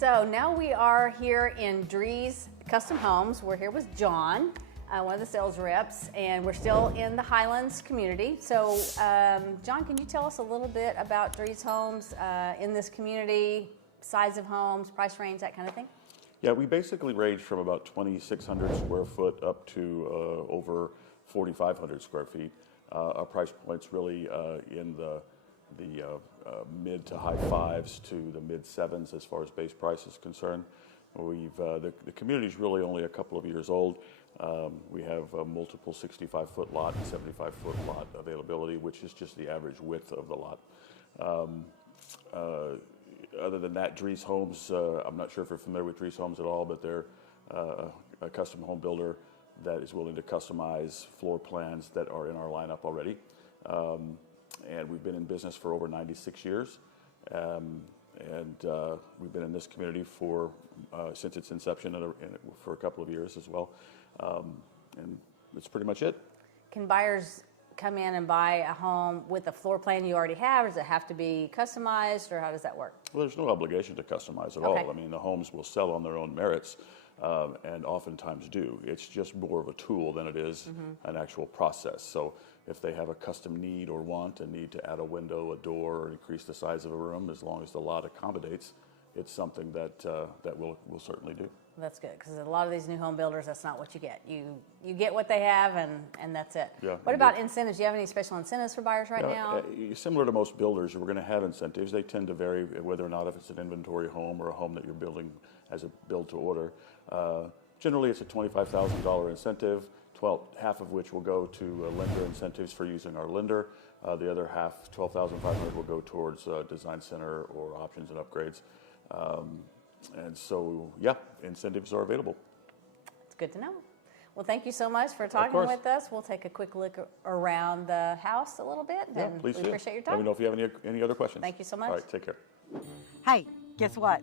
So now we are here in Drees Custom Homes. We're here with John, one of the sales reps, and we're still in the Highlands community. So John, can you tell us a little bit about Drees Homes in this community, size of homes, price range, that kind of thing? Yeah, we basically range from about 2,600 square foot up to over 4,500 square feet. Our price point's really in the mid to high fives to the mid sevens as far as base price is concerned. The community is really only a couple of years old. We have a multiple 65-foot lot and 75-foot lot availability, which is just the average width of the lot. Other than that, Drees Homes, I'm not sure if you're familiar with Drees Homes at all, but they're a custom home builder that is willing to customize floor plans that are in our lineup already. And we've been in business for over 96 years. We've been in this community since its inception for a couple of years as well. And that's pretty much it. Can buyers come in and buy a home with a floor plan you already have, or does it have to be customized, or how does that work? Well, there's no obligation to customize at all. I mean, the homes will sell on their own merits, and oftentimes do. It's just more of a tool than it is an actual process. So if they have a custom need or want and need to add a window, a door, or increase the size of a room, as long as the lot accommodates, it's something that we'll certainly do. That's good, because a lot of these new home builders, that's not what you get. You get what they have, and that's it. Yeah, what about incentives? Do you have any special incentives for buyers right now? Similar to most builders, we're going to have incentives. They tend to vary whether or not if it's an inventory home or a home that you're building as a build to order. Generally, it's a $25,000 incentive, half of which will go to lender incentives for using our lender. The other half, $12,500, will go towards design center or options and upgrades. And so, yeah, incentives are available. It's good to know. Well, thank you so much for talking with us. We'll take a quick look around the house a little bit. Yeah, and please we do. appreciate your time. Let me know if you have any other questions. Thank you so much. All right, take care. Hey, guess what?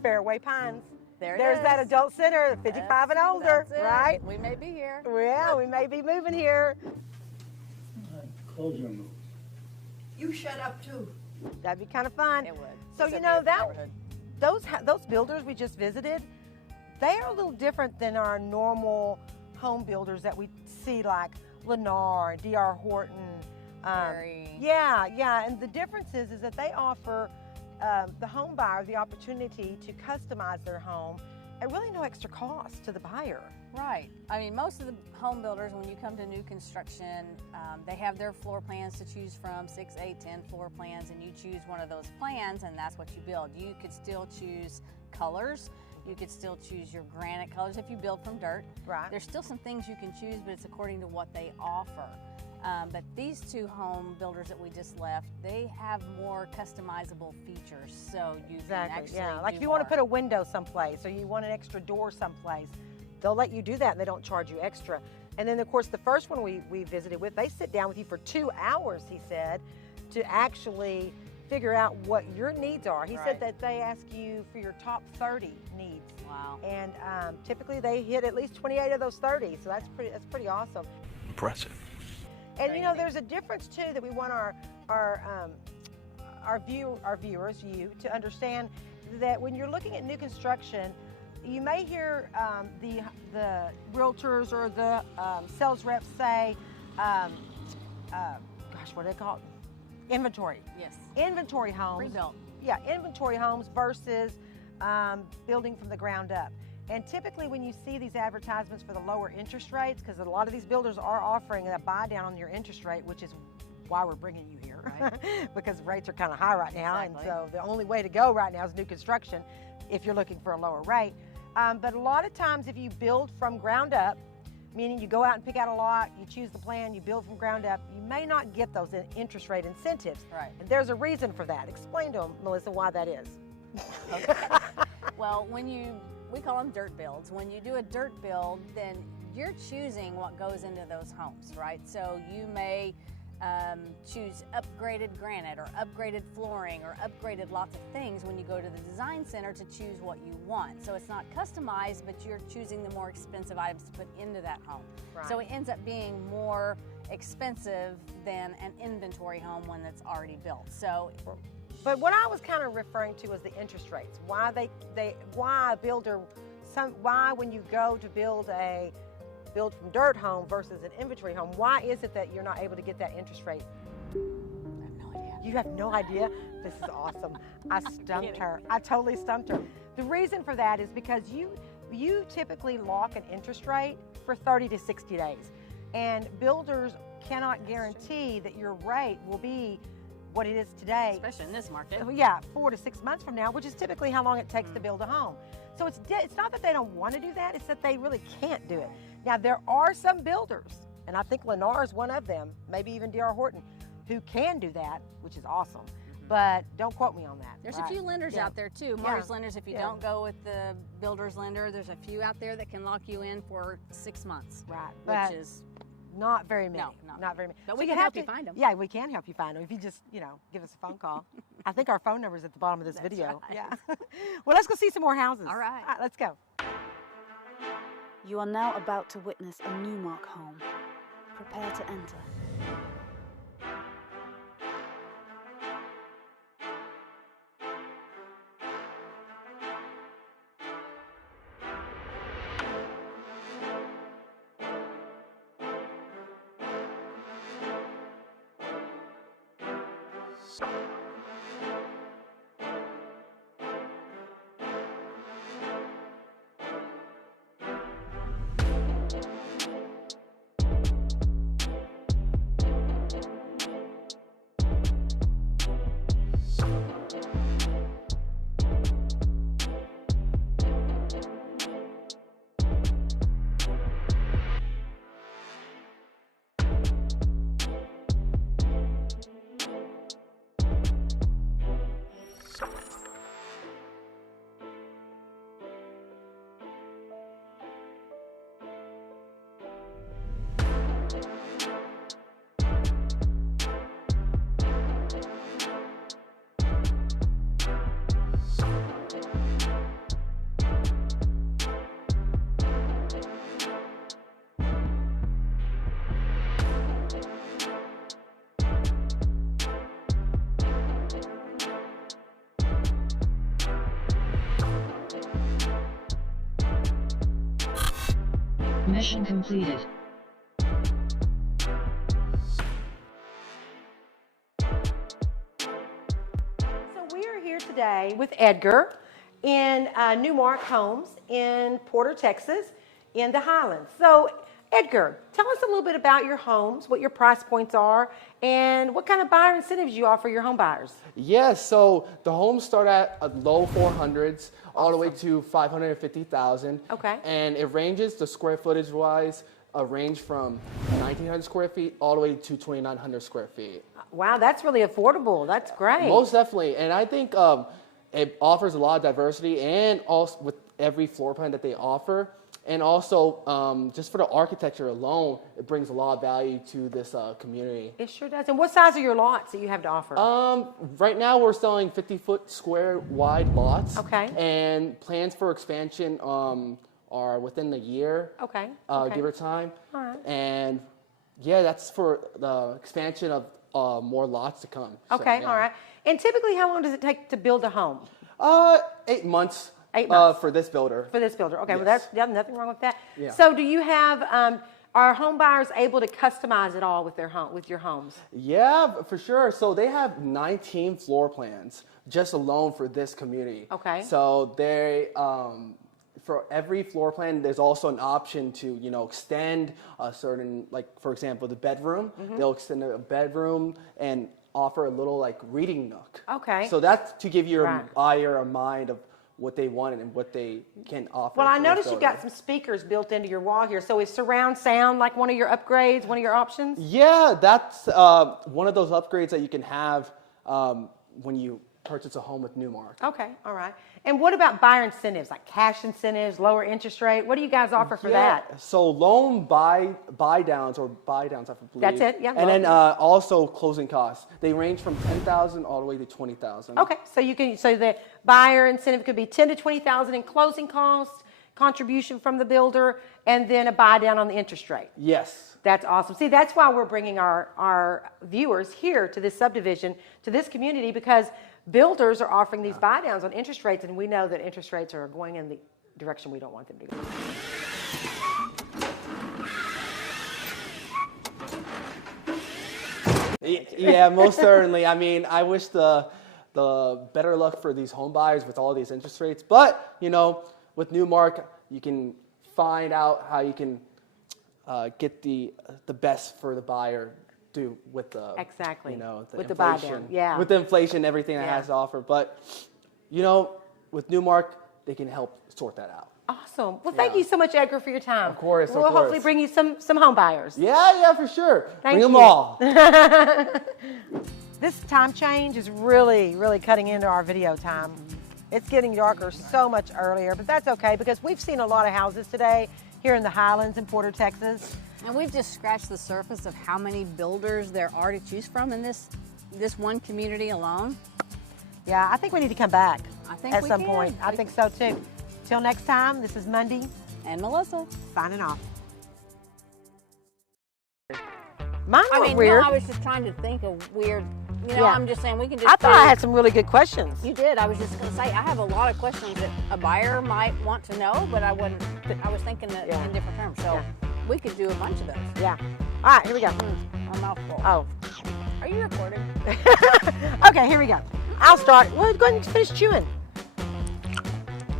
Fairway Pines. There's that adult center, 55 and older, right? We may be here. Yeah, we may be moving here. Close your mouth. You shut up too. That'd be kind of fun. It would. So It's a you know beautiful that neighborhood. those builders we just visited, they are a little different than our normal home builders that we see, like Lennar, D.R. Horton. Yeah, and the difference is that they offer the home buyer the opportunity to customize their home at really no extra cost to the buyer. Right. I mean, most of the home builders, when you come to new construction, they have their floor plans to choose from, 6, 8, 10 floor plans, and you choose one of those plans, and that's what you build. You could still choose colors. You could still choose your granite colors if you build from dirt. Right. There's still some things you can choose, but it's according to what they offer. But these two home builders that we just left, they have more customizable features, so you can actually like if you want to put a window someplace or you want an extra door someplace, they'll let you do that and they don't charge you extra. And then of course the first one we visited with, they sit down with you for 2 hours, he said, to actually figure out what your needs are. He said that they ask you for your top 30 needs. Wow. And typically they hit at least 28 of those 30, so that's pretty awesome. Impressive. And you know, there's a difference too that we want our viewers, you, to understand that when you're looking at new construction, you may hear the realtors or the sales reps say, gosh, what do they call it? Inventory. Yes. Inventory homes. Rebuilt. Yeah, inventory homes versus building from the ground up. And typically when you see these advertisements for the lower interest rates, because a lot of these builders are offering a buy down on your interest rate, which is why we're bringing you here, right? Because rates are kind of high right now. Exactly. And so the only way to go right now is new construction if you're looking for a lower rate. But a lot of times if you build from ground up, meaning you go out and pick out a lot, you choose the plan, you build from ground up, you may not get those interest rate incentives. Right. And there's a reason for that. Explain to them, Melissa, why that is. Okay. Well, we call them dirt builds. When you do a dirt build, then you're choosing what goes into those homes, right? So you may choose upgraded granite or upgraded flooring or upgraded lots of things when you go to the design center to choose what you want. So it's not customized, but you're choosing the more expensive items to put into that home. Right. So it ends up being more expensive than an inventory home when it's already built. So, But what I was kind of referring to was the interest rates. Why why a builder, why when you go to build from dirt home versus an inventory home, why is it that you're not able to get that interest rate? I have no idea. You have no idea? This is awesome. I stumped her. I totally stumped her. The reason for that is because you typically lock an interest rate for 30 to 60 days. And builders cannot guarantee that your rate will be what it is today. Especially in this market. Yeah, 4 to 6 months from now, which is typically how long it takes to build a home. So it's not that they don't want to do that, it's that they really can't do it. Now, there are some builders, and I think Lennar is one of them, maybe even D.R. Horton, who can do that, which is awesome. But don't quote me on that. There's right? a few lenders out there too. Mortgage lenders, if you don't go with the builder's lender, there's a few out there that can lock you in for 6 months. Right. Which is not very many. No, not very many. But So we you can have help you find them. Yeah, we can help you find them if you just, give us a phone call. I think our phone number is at the bottom of this video. right. Yeah. Well, let's go see some more houses. All right. All right, let's go. You are now about to witness a Newmark home. Prepare to enter. Mission completed. So we are here today with Edgar in Newmark Homes in Porter, Texas, in the Highlands. So Edgar, tell us a little bit about your homes, what your price points are, and what kind of buyer incentives you offer your home buyers. Yes, so the homes start at a low 400s all the way to 550,000. Okay. And it ranges, the square footage wise, range from 1,900 square feet all the way to 2,900 square feet. Wow, that's really affordable. That's great. Most definitely, and I think it offers a lot of diversity, and also with every floor plan that they offer. And also, just for the architecture alone, it brings a lot of value to this community. It sure does. And what size are your lots that you have to offer? Right now, we're selling 50-foot square wide lots. Okay. And plans for expansion are within the year. Okay. Give or time. All right. And yeah, that's for the expansion of more lots to come. Okay, So, yeah. all right. And typically, how long does it take to build a home? 8 months. 8 months. For this builder. For this builder. Okay, well, Yes. there's nothing wrong with that. Yeah. So do you have, are home buyers able to customize it all with their home, with your homes? Yeah, for sure. So they have 19 floor plans just alone for this community. Okay. So they, for every floor plan, there's also an option to, extend a certain, like, for example, the bedroom. Mm-hmm. They'll extend a bedroom and offer a little, like, reading nook. Okay. So that's to give your Right. buyer a mind of what they want and what they can offer. Well, I to this noticed you've got builder. some speakers built into your wall here. So is surround sound like one of your upgrades, one of your options? Yeah, that's one of those upgrades that you can have when you purchase a home with Newmark. Okay, all right. And what about buyer incentives, like cash incentives, lower interest rate? What do you guys offer for that? So loan buy downs, I believe. That's it, yeah, And then loan. also closing costs. They range from $10,000 all the way to $20,000. Okay, so the buyer incentive could be $10,000 to $20,000 in closing costs, contribution from the builder, and then a buy down on the interest rate. Yes. That's awesome. See, that's why we're bringing our viewers here to this subdivision, to this community, because builders are offering these buy downs on interest rates, and we know that interest rates are going in the direction we don't want them to go. Yeah, most certainly. I mean, I wish the better luck for these home buyers with all these interest rates. But, you know, with Newmark, you can find out how you can get the best for the buyer with the Exactly. you know, With the buy inflation, down, yeah. with the inflation, everything it has to offer. But, you know, with Newmark, they can help sort that out. Awesome. Well, thank you so much, Edgar, for your time. Of course, We'll hopefully bring you some home buyers. Yeah, for sure. Thank Bring them you. all. This time change is really, really cutting into our video time. It's getting darker so much earlier, but that's okay because we've seen a lot of houses today here in the Highlands in Porter, Texas. And we've just scratched the surface of how many builders there are to choose from in this one community alone. Yeah, I think we need to come back I think at we some can. point. I think so too. Till next time, this is Monday, And Melissa. signing off. Mine were I mean, weird. no, I was just trying to think of weird, you know, Yeah. I'm just saying we can just I thought do- I had some really good questions. You did. I was just going to say, I have a lot of questions that a buyer might want to know, but I was thinking that Yeah. in different terms. So Yeah. we could do a bunch of those. Yeah. All right, here we go. A mouthful. Oh. Are you recording? Okay, here we go. I'll start. Well, go ahead and finish chewing.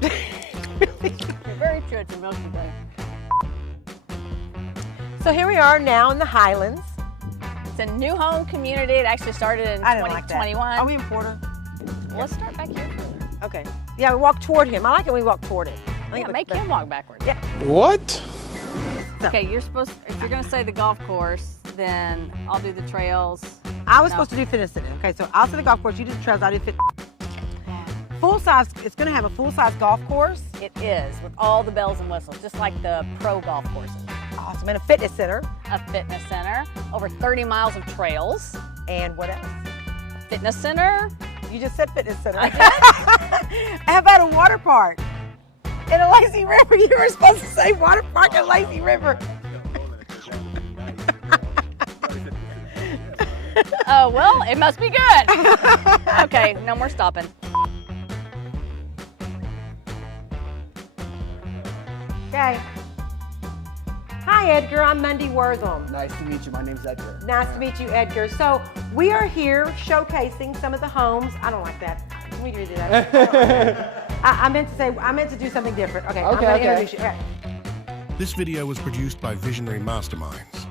You're very true to milk today. So here we are now in the Highlands. It's a new home community. It actually started in I didn't like that. 2021. Are we in Porter? Let's start back here. Okay. Yeah, we walk toward him. I like it when we walk toward it. I think Yeah, it make looks him walk backwards. Yeah. What? Okay, you're supposed. If you're going to say the golf course, then I'll do the trails. I was No. supposed to do fitness center. Okay, so I'll say the golf course. You do the trails. I'll do fitness. Full size. It's going to have a full size golf course. It is with all the bells and whistles, just like the pro golf courses. Awesome. And a fitness center. A fitness center, over 30 miles of trails. And what else? Fitness center. You just said fitness center. I did. How about a water park? In a lazy river. You were supposed to say water park and lazy river. Oh, well, it must be good. Okay, no more stopping. Okay. Hi, Edgar. I'm Mundy Wortham. Nice to meet you. My name's Edgar. Nice to meet you, Edgar. So we are here showcasing some of the homes. I don't like that. Can we do that? I meant to do something different. Okay, I'm Okay, going to okay. introduce you. Okay. This video was produced by Visionary Masterminds.